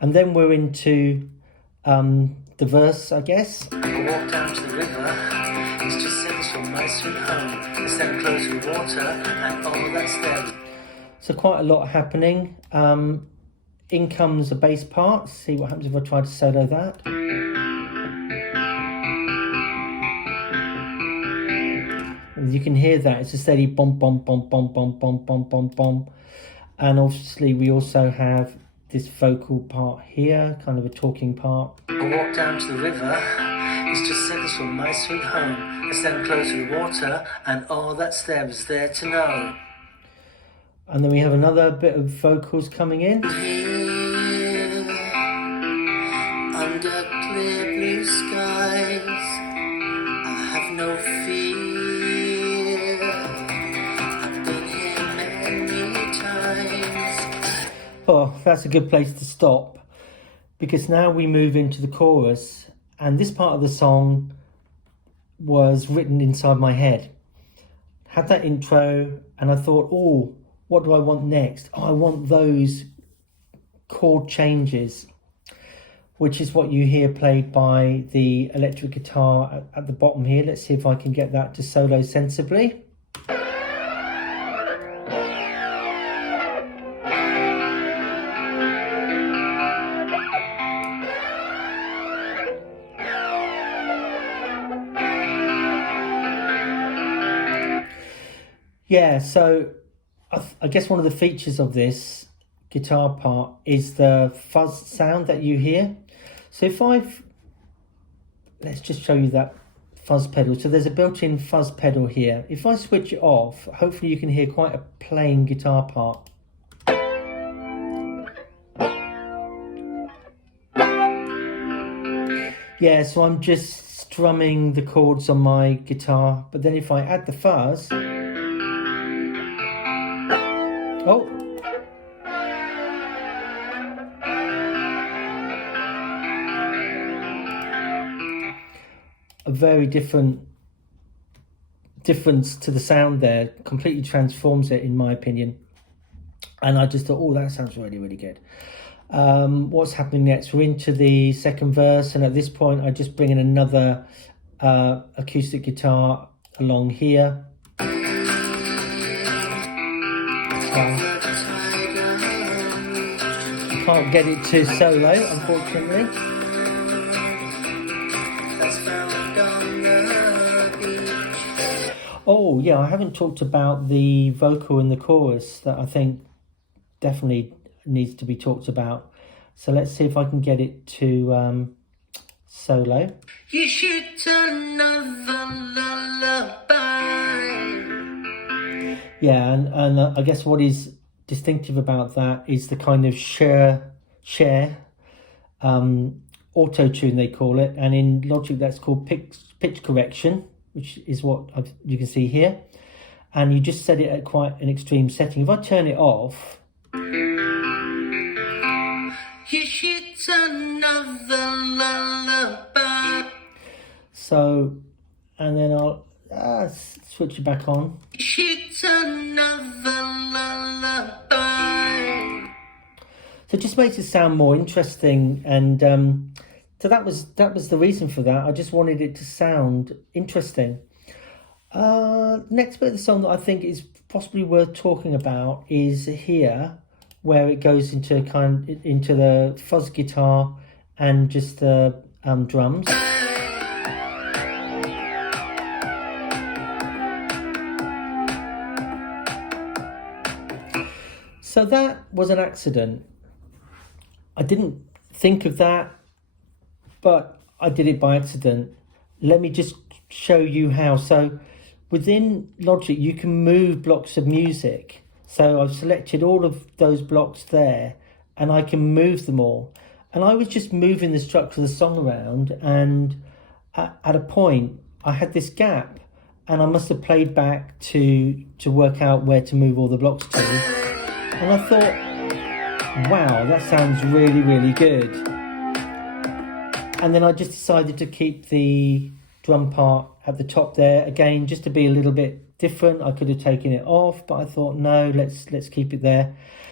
And then we're into the verse, I guess. I walk down to the river, it's just seconds from my sweet home. It's then close with water and all that's there. So quite a lot happening. In comes the bass part. See what happens if I try to solo that. You can hear that. It's a steady bom, bom, bom, bom, bom, bom, bom, bom, bom. And obviously we also have this vocal part here, kind of a talking part. I walk down to the river, it's just seconds from my sweet home. It's then close with water and all that's there is there to know. And then we have another bit of vocals coming in. Here, under clear blue skies, I have no fear. I've been here many times. Oh, that's a good place to stop, because now we move into the chorus, and this part of the song was written inside my head. Had that intro, and I thought, oh, what do I want next? Oh, I want those chord changes, which is what you hear played by the electric guitar at the bottom here. Let's see if I can get that to solo sensibly. Yeah, so I guess one of the features of this guitar part is the fuzz sound that you hear. So if let's just show you that fuzz pedal. So there's a built-in fuzz pedal here. If I switch it off, hopefully you can hear quite a plain guitar part. Yeah, so I'm just strumming the chords on my guitar, but then if I add the fuzz, oh, a very different difference to the sound there, completely transforms it in my opinion. And I just thought, oh, that sounds really, really good. What's happening next? We're into the second verse, and at this point I just bring in another acoustic guitar along here. Can't get it to solo, unfortunately. Oh yeah, I haven't talked about the vocal in the chorus that I think definitely needs to be talked about. So let's see if I can get it to solo. You shoot another lullaby. Yeah, and I guess what is distinctive about that is the kind of share auto tune they call it, and in Logic that's called pitch correction, which is what you can see here, and you just set it at quite an extreme setting. If I turn it off, you shoot another lullaby. So, and then I'll switch it back on. You shoot another lullaby. So it just makes it sound more interesting, and so that was the reason for that. I just wanted it to sound interesting. Next bit of the song that I think is possibly worth talking about is here, where it goes into the fuzz guitar and just the drums. So that was an accident. I didn't think of that, but I did it by accident. Let me just show you how. So within Logic, you can move blocks of music. So I've selected all of those blocks there, and I can move them all. And I was just moving the structure of the song around, and at a point, I had this gap, and I must have played back to work out where to move all the blocks to. And I thought, wow, that sounds really, really good. And then I just decided to keep the drum part at the top there, again, just to be a little bit different. I could have taken it off, but I thought, no, let's keep it there.